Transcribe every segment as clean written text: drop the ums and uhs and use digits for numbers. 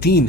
3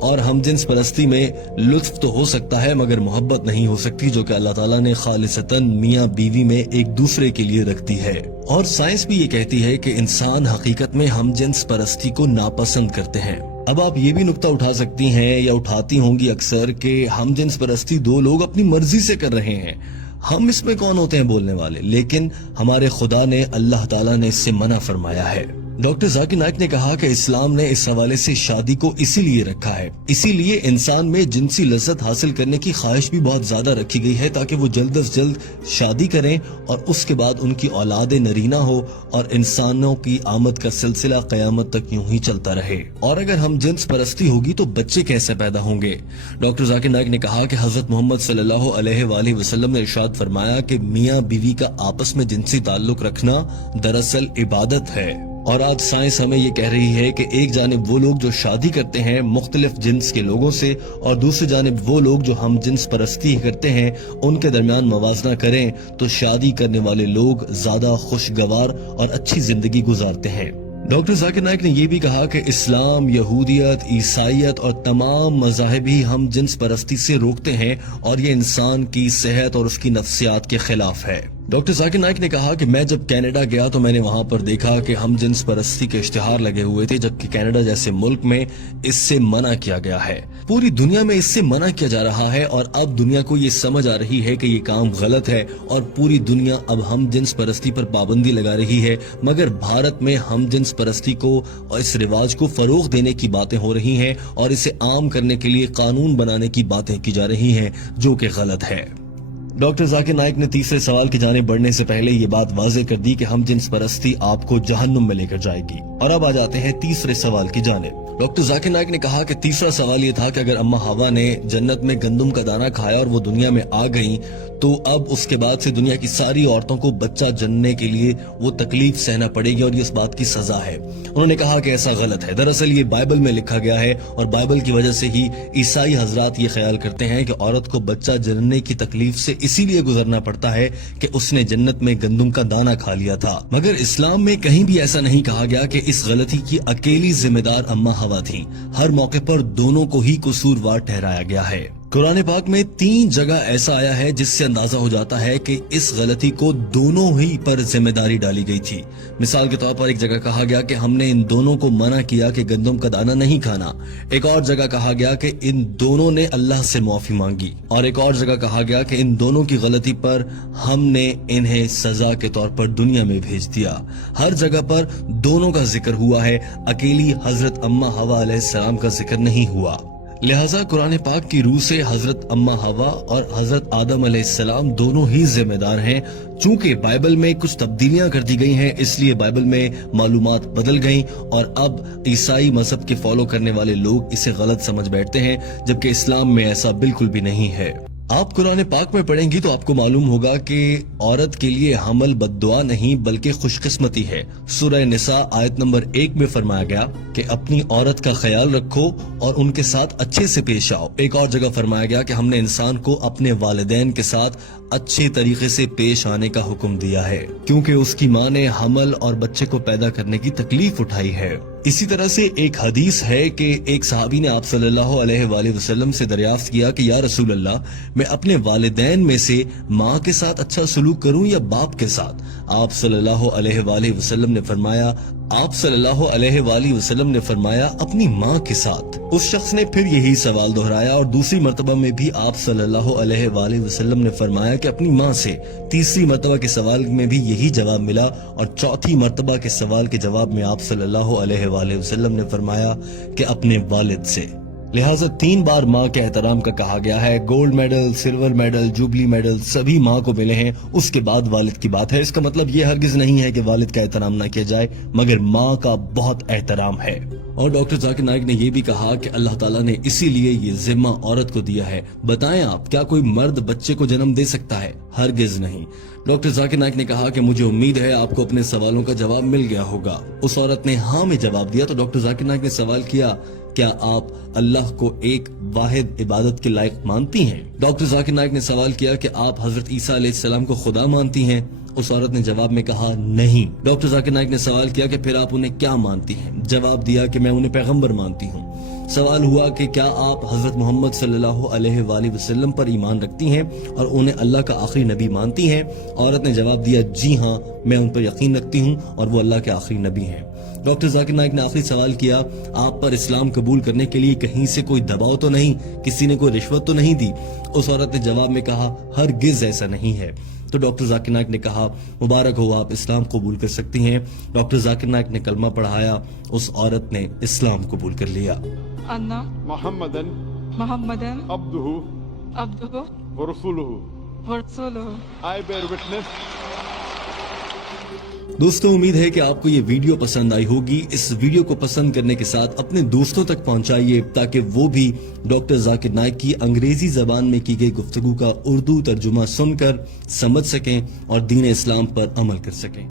اور ہم جنس پرستی میں لطف تو ہو سکتا ہے مگر محبت نہیں ہو سکتی، جو کہ اللہ تعالیٰ نے خالصتاً میاں بیوی میں ایک دوسرے کے لیے رکھ دی ہے۔ اور سائنس بھی یہ کہتی ہے کہ انسان حقیقت میں ہم جنس پرستی کو ناپسند کرتے ہیں۔ اب آپ یہ بھی نکتہ اٹھا سکتی ہیں یا اٹھاتی ہوں گی اکثر کہ ہم جنس پرستی دو لوگ اپنی مرضی سے کر رہے ہیں، ہم اس میں کون ہوتے ہیں بولنے والے، لیکن ہمارے خدا نے، اللہ تعالیٰ نے اس سے منع فرمایا ہے۔ ڈاکٹر ذاکر نائک نے کہا کہ اسلام نے اس حوالے سے شادی کو اسی لیے رکھا ہے، اسی لیے انسان میں جنسی لذت حاصل کرنے کی خواہش بھی بہت زیادہ رکھی گئی ہے تاکہ وہ جلد از جلد شادی کریں اور اس کے بعد ان کی اولاد نرینہ ہو اور انسانوں کی آمد کا سلسلہ قیامت تک یوں ہی چلتا رہے۔ اور اگر ہم جنس پرستی ہوگی تو بچے کیسے پیدا ہوں گے؟ ڈاکٹر ذاکر نائک نے کہا کہ حضرت محمد صلی اللہ علیہ وآلہ وسلم نے ارشاد فرمایا کہ میاں بیوی کا آپس میں جنسی تعلق رکھنا دراصل عبادت ہے۔ اور آج سائنس ہمیں یہ کہہ رہی ہے کہ ایک جانب وہ لوگ جو شادی کرتے ہیں مختلف جنس کے لوگوں سے اور دوسری جانب وہ لوگ جو ہم جنس پرستی کرتے ہیں ان کے درمیان موازنہ کریں تو شادی کرنے والے لوگ زیادہ خوشگوار اور اچھی زندگی گزارتے ہیں۔ ڈاکٹر ذاکر نائک نے یہ بھی کہا کہ اسلام، یہودیت، عیسائیت اور تمام مذاہب ہی ہم جنس پرستی سے روکتے ہیں اور یہ انسان کی صحت اور اس کی نفسیات کے خلاف ہے۔ ڈاکٹر ذاکر نائک نے کہا کہ میں جب کینیڈا گیا تو میں نے وہاں پر دیکھا کہ ہم جنس پرستی کے اشتہار لگے ہوئے تھے، جبکہ کینیڈا جیسے ملک میں اس سے منع کیا گیا ہے۔ پوری دنیا میں اس سے منع کیا جا رہا ہے اور اب دنیا کو یہ سمجھ آ رہی ہے کہ یہ کام غلط ہے اور پوری دنیا اب ہم جنس پرستی پر پابندی لگا رہی ہے، مگر بھارت میں ہم جنس پرستی کو اور اس رواج کو فروغ دینے کی باتیں ہو رہی ہیں اور اسے عام کرنے کے لیے قانون بنانے کی باتیں کی جا رہی ہیں، جو کہ غلط ہے۔ ڈاکٹر ذاکر نائک نے تیسرے سوال کی جانب بڑھنے سے پہلے یہ بات واضح کر دی کہ ہم جنس پرستی آپ کو جہنم میں لے کر جائے گی۔ اور اب آ جاتے ہیں تیسرے سوال کی جانب۔ ڈاکٹر ذاکر نائک نے کہا کہ تیسرا سوال یہ تھا کہ اگر اماں ہوا نے جنت میں گندم کا دانہ کھایا اور وہ دنیا میں آ گئیں تو اب اس کے بعد سے دنیا کی ساری عورتوں کو بچہ جننے کے لیے وہ تکلیف سہنا پڑے گی اور یہ اس بات کی سزا ہے۔ انہوں نے کہا کہ ایسا غلط ہے، دراصل یہ بائبل میں لکھا گیا ہے اور بائبل کی وجہ سے ہی عیسائی حضرات یہ خیال کرتے ہیں کہ عورت کو بچہ جننے کی تکلیف سے اسی لیے گزرنا پڑتا ہے کہ اس نے جنت میں گندم کا دانہ کھا لیا تھا، مگر اسلام میں کہیں بھی ایسا نہیں کہا گیا کہ اس غلطی کی اکیلی ذمہ دار اماں ہوا تھی۔ ہر موقع پر دونوں کو ہی قصوروار ٹھہرایا گیا ہے۔ قرآن پاک میں 3 جگہ ایسا آیا ہے جس سے اندازہ ہو جاتا ہے کہ اس غلطی کو دونوں ہی پر ذمہ داری ڈالی گئی تھی۔ مثال کے طور پر ایک جگہ کہا گیا کہ ہم نے ان دونوں کو منع کیا کہ گندم کا دانہ نہیں کھانا، ایک اور جگہ کہا گیا کہ ان دونوں نے اللہ سے معافی مانگی، اور ایک اور جگہ کہا گیا کہ ان دونوں کی غلطی پر ہم نے انہیں سزا کے طور پر دنیا میں بھیج دیا۔ ہر جگہ پر دونوں کا ذکر ہوا ہے، اکیلی حضرت اماں حوا علیہ السلام کا ذکر نہیں ہوا۔ لہٰذا قرآن پاک کی روح سے حضرت اماں حوا اور حضرت آدم علیہ السلام دونوں ہی ذمہ دار ہیں۔ چونکہ بائبل میں کچھ تبدیلیاں کر دی گئی ہیں اس لیے بائبل میں معلومات بدل گئیں اور اب عیسائی مذہب کے فالو کرنے والے لوگ اسے غلط سمجھ بیٹھتے ہیں، جبکہ اسلام میں ایسا بالکل بھی نہیں ہے۔ آپ قرآن پاک میں پڑھیں گی تو آپ کو معلوم ہوگا کہ عورت کے لیے حمل بد دعا نہیں بلکہ خوش قسمتی ہے۔ سورہ نساء آیت نمبر 1 میں فرمایا گیا کہ اپنی عورت کا خیال رکھو اور ان کے ساتھ اچھے سے پیش آؤ۔ ایک اور جگہ فرمایا گیا کہ ہم نے انسان کو اپنے والدین کے ساتھ اچھے طریقے سے پیش آنے کا حکم دیا ہے، کیونکہ اس کی ماں نے حمل اور بچے کو پیدا کرنے کی تکلیف اٹھائی ہے۔ اسی طرح سے ایک حدیث ہے کہ ایک صحابی نے آپ صلی اللہ علیہ وآلہ وسلم سے دریافت کیا کہ یا رسول اللہ، میں اپنے والدین میں سے ماں کے ساتھ اچھا سلوک کروں یا باپ کے ساتھ؟ آپ صلی اللہ علیہ وآلہ وسلم نے فرمایا اپنی ماں کے ساتھ۔ اس شخص نے پھر یہی سوال دہرایا اور دوسری مرتبہ میں بھی آپ صلی اللہ علیہ وآلہ وسلم نے فرمایا کہ اپنی ماں سے۔ تیسری مرتبہ کے سوال میں بھی یہی جواب ملا اور چوتھی مرتبہ کے سوال کے جواب میں آپ صلی اللہ علیہ وآلہ وسلم نے فرمایا کہ اپنے والد سے۔ لہٰذا 3 بار ماں کے احترام کا کہا گیا ہے۔ Gold medal, silver medal, jubilee medal سبھی ماں کو ملے ہیں، اس کے بعد والد کی بات ہے۔ اس کا مطلب یہ ہرگز نہیں ہے کہ والد کا احترام نہ کیا جائے، مگر ماں کا بہت احترام ہے۔ اور ڈاکٹر ذاکر نائک نے یہ بھی کہا کہ اللہ تعالیٰ نے اسی لیے یہ ذمہ عورت کو دیا ہے۔ بتائیں آپ، کیا کوئی مرد بچے کو جنم دے سکتا ہے؟ ہرگز نہیں۔ ڈاکٹر ذاکر نائک نے کہا کہ مجھے امید ہے آپ کو اپنے سوالوں کا جواب مل گیا ہوگا۔ اس عورت نے ہاں میں جواب دیا تو ڈاکٹر ذاکر نائک نے سوال کیا، کیا آپ اللہ کو ایک واحد عبادت کے لائق مانتی ہیں؟ ڈاکٹر ذاکر نائک نے سوال کیا کہ آپ حضرت عیسیٰ علیہ السلام کو خدا مانتی ہیں؟ اس عورت نے جواب میں کہا نہیں۔ ڈاکٹر ذاکر نائک نے سوال کیا کہ پھر آپ انہیں کیا مانتی ہیں؟ جواب دیا کہ میں انہیں پیغمبر مانتی ہوں۔ سوال ہوا کہ کیا آپ حضرت محمد صلی اللہ علیہ وآلہ وسلم پر ایمان رکھتی ہیں اور انہیں اللہ کا آخری نبی مانتی ہیں؟ عورت نے جواب دیا جی ہاں، میں ان پر یقین رکھتی ہوں اور وہ اللہ کے آخری نبی ہیں۔ ڈاکٹر ذاکر نائک نے آخری سوال کیا، آپ پر اسلام قبول کرنے کے لیے کہیں سے کوئی دباؤ تو نہیں، کسی نے کوئی رشوت تو نہیں دی؟ اس عورت نے جواب میں کہا ہرگز ایسا نہیں ہے۔ تو ڈاکٹر ذاکر نائک نے کہا مبارک ہو، آپ اسلام قبول کر سکتی ہیں۔ ڈاکٹر ذاکر نائک نے کلمہ پڑھایا، اس عورت نے اسلام قبول کر لیا۔ أن محمدا عبده ورسوله I bear witness. دوستوں امید ہے کہ آپ کو یہ ویڈیو پسند آئی ہوگی۔ اس ویڈیو کو پسند کرنے کے ساتھ اپنے دوستوں تک پہنچائیے تاکہ وہ بھی ڈاکٹر ذاکر نائک کی انگریزی زبان میں کی گئی گفتگو کا اردو ترجمہ سن کر سمجھ سکیں اور دین اسلام پر عمل کر سکیں۔